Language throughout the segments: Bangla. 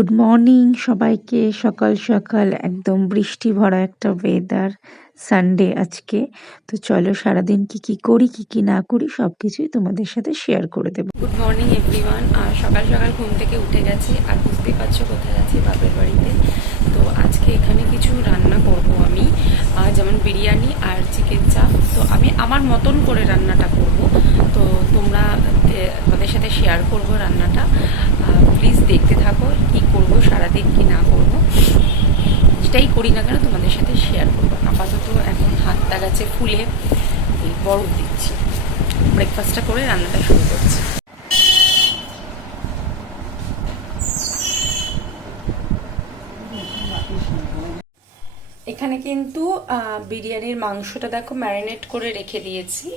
গুড মর্নিং সবাইকে। সকাল সকাল একদম বৃষ্টি ভরা একটা ওয়েদার, সানডে আজকে। তো চলো সারাদিন কি করি কি না করি সবকিছুই তোমাদের সাথে শেয়ার করে দেবো। Good morning everyone. আর সকাল সকাল ঘুম থেকে উঠে গেছি, আর বুঝতেই পারছো কোথায় আছি, বাপের বাড়িতে। তো আজকে এখানে কিছু রান্না করব আমি, যেমন বিরিয়ানি আর চিকেন চাপ। তো আমি আমার মতন করে রান্নাটা করব, তো তোমরা তোমাদের সাথে শেয়ার করব রান্নাটা। প্লিজ দেখতে থাকো কি করব সারাদিন কি না করব, যেটাই করি না কেন তোমাদের সাথে শেয়ার করবো। আপাতত এখন হাতটা গাছে ফুলে বরফ দিচ্ছি, ব্রেকফাস্টটা করে রান্নাটা শুরু করছি। এখানে কিন্তু বিরিয়ানির মাংসটা দেখো ম্যারিনেট করে রেখে দিয়েছি।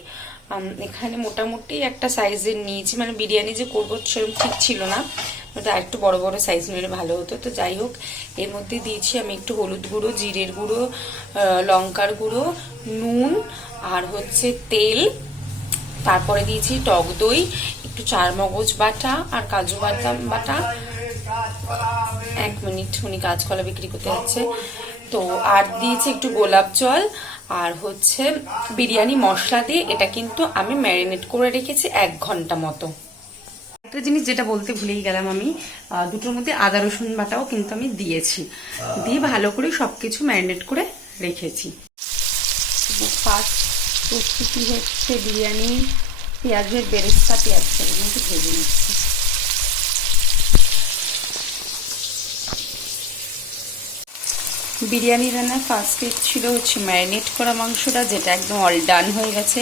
এখানে মোটামুটি একটা সাইজের নিয়েছি, মানে বিরিয়ানি যে করবো সেরকম ঠিক ছিল না, ওটা একটু বড় বড় সাইজ নিলে ভালো হতো। তো যাই হোক, এর মধ্যে দিয়েছি আমি একটু হলুদ গুঁড়ো, জিরের গুঁড়ো, লঙ্কার গুঁড়ো, নুন আর হচ্ছে তেল। তারপরে দিয়েছি টক দই, একটু চারমগজ বাটা আর কাজু বাদাম বাটা। এক মিনিট, উনি কাঁচকলা বিক্রি করতে যাচ্ছে। তো আর দিয়েছি একটু গোলাপ জল আর হচ্ছে বিরিয়ানি মশলা দিয়ে। এটা কিন্তু আমি ম্যারিনেট করে রেখেছি 1 ঘন্টা মতো। একটা জিনিস যেটা বলতে ভুলেই গেলাম, আমি দুটোর মধ্যে আদা রসুন বাটাও কিন্তু আমি দিয়েছি, দিয়ে ভালো করে সবকিছু ম্যারিনেট করে রেখেছি। ফার্স্ট প্রস্তুতি হচ্ছে বিরিয়ানি, পেঁয়াজের বেরেস্তা, পেঁয়াজটা কিন্তু ভেজে নিচ্ছি। বিরিয়ানি রান্নার ফার্স্ট স্টেপ ছিল হচ্ছে ম্যারিনেট করা মাংসটা, যেটা একদম অল ডান হয়ে গেছে।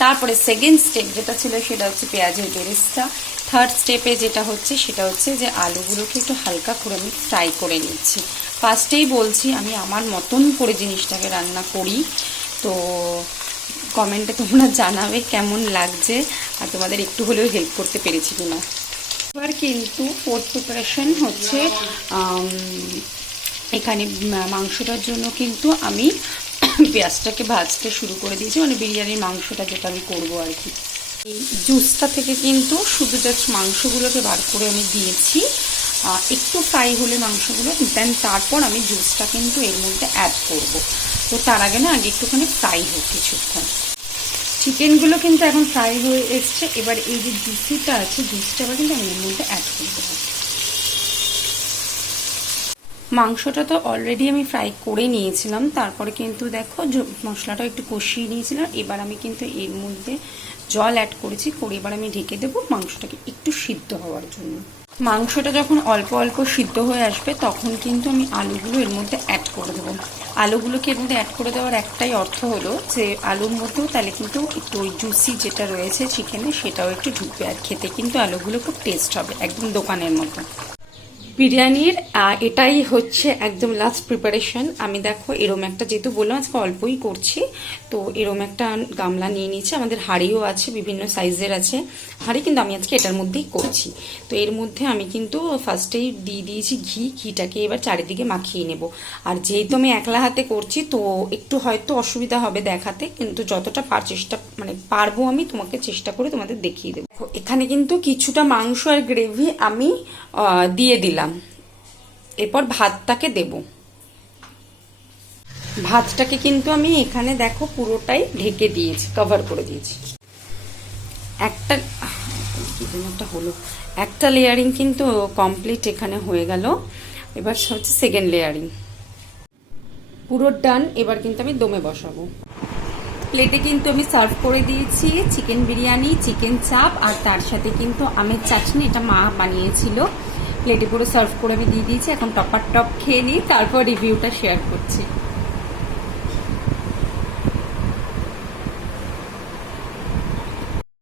তারপরে সেকেন্ড স্টেপ যেটা ছিল সেটা হচ্ছে পেঁয়াজের বেরেস্তা। থার্ড স্টেপে যেটা হচ্ছে সেটা হচ্ছে যে আলুগুলোকে একটু হালকা করে আমি ফ্রাই করে নিচ্ছি। ফার্স্টেই বলছি আমি আমার মতন করে জিনিসটাকে রান্না করি, তো কমেন্টে তোমরা জানাবে কেমন লাগছে আর তোমাদের একটু হলেও হেল্প করতে পেরেছি কিনা। এবার কিন্তু ফোর্থ প্রিপারেশন হচ্ছে এখানে মাংসটার জন্য কিন্তু আমি পেঁয়াজটাকে ভাজতে শুরু করে দিয়েছি, মানে বিরিয়ানির মাংসটা যেটা আমি করবো আর কি। এই জুসটা থেকে কিন্তু শুধু জাস্ট মাংসগুলোকে বার করে আমি দিয়েছি, একটু ফ্রাই হলে মাংসগুলো, দেন তারপর আমি জুসটা কিন্তু এর মধ্যে অ্যাড করব। তো তার আগে না, আগে একটুখানি ফ্রাই হোক কিছুক্ষণ। চিকেনগুলো কিন্তু এখন ফ্রাই হয়ে এসছে। এবার এই যে জুসিটা আছে, জুসটা আবার কিন্তু আমি এর মধ্যে অ্যাড করে দেবো। মাংসটা তো অলরেডি আমি ফ্রাই করে নিয়েছিলাম, তারপরে কিন্তু দেখো মশলাটা একটু কষিয়ে নিয়েছিলাম। এবার আমি কিন্তু এর মধ্যে জল অ্যাড করেছি, করে এবার আমি ঢেকে দেবো মাংসটাকে একটু সিদ্ধ হওয়ার জন্য। মাংসটা যখন অল্প অল্প সিদ্ধ হয়ে আসবে তখন কিন্তু আমি আলুগুলো এর মধ্যে অ্যাড করে দেবো। আলুগুলোকে এর মধ্যে অ্যাড করে দেওয়ার একটাই অর্থ হলো যে আলুর মধ্যেও তাহলে কিন্তু একটু ওই জুসি যেটা রয়েছে চিকেনে সেটাও একটু ঢুকবে, আর খেতে কিন্তু আলুগুলো খুব টেস্ট হবে, একদম দোকানের মতো। বিরিয়ানির এটাই হচ্ছে একদম লাস্ট প্রিপারেশন। আমি দেখো এরম একটা, যেহেতু বললাম আজকে অল্পই করছি, তো এরম একটা গামলা নিয়ে নিয়েছি। আমাদের হাঁড়িও আছে, বিভিন্ন সাইজের আছে হাঁড়ি, কিন্তু আমি আজকে এটার মধ্যেই করছি। তো এর মধ্যে আমি কিন্তু ফার্স্টেই দিয়ে দিয়েছি ঘিটাকে এবার চারিদিকে মাখিয়ে নেব। আর যেহেতু আমি একলা হাতে করছি তো একটু হয়তো অসুবিধা হবে দেখাতে, কিন্তু যতটা পারবো আমি তোমাকে চেষ্টা করে তোমাদের দেখিয়ে দেবো। এখানে কিন্তু কিছুটা মাংস আর গ্রেভি আমি দিয়ে দিলাম, এরপর ভাতটাকে দেব। ভাতটাকে কিন্তু আমি এখানে দেখো পুরোটাই ঢেকে দিয়েছি, কভার করে দিয়েছি। একটা লেয়ারিং কিন্তু কমপ্লিট এখানে হয়ে গেল। এবার হচ্ছে সেকেন্ড লেয়ারিং পুরো ডান। এবার কিন্তু আমি দমে বসাবো। প্লেটে কিন্তু আমি সার্ভ করে দিয়েছি চিকেন বিরিয়ানি, চিকেন চাপ, আর তার সাথে কিন্তু আমের চাটনি, এটা মা বানিয়েছিল। প্লেটে পুরো সার্ভ করে আমি দিয়ে দিয়েছি। এখন টপার টপ খেয়ে নিই, তারপর রিভিউটা শেয়ার করছি।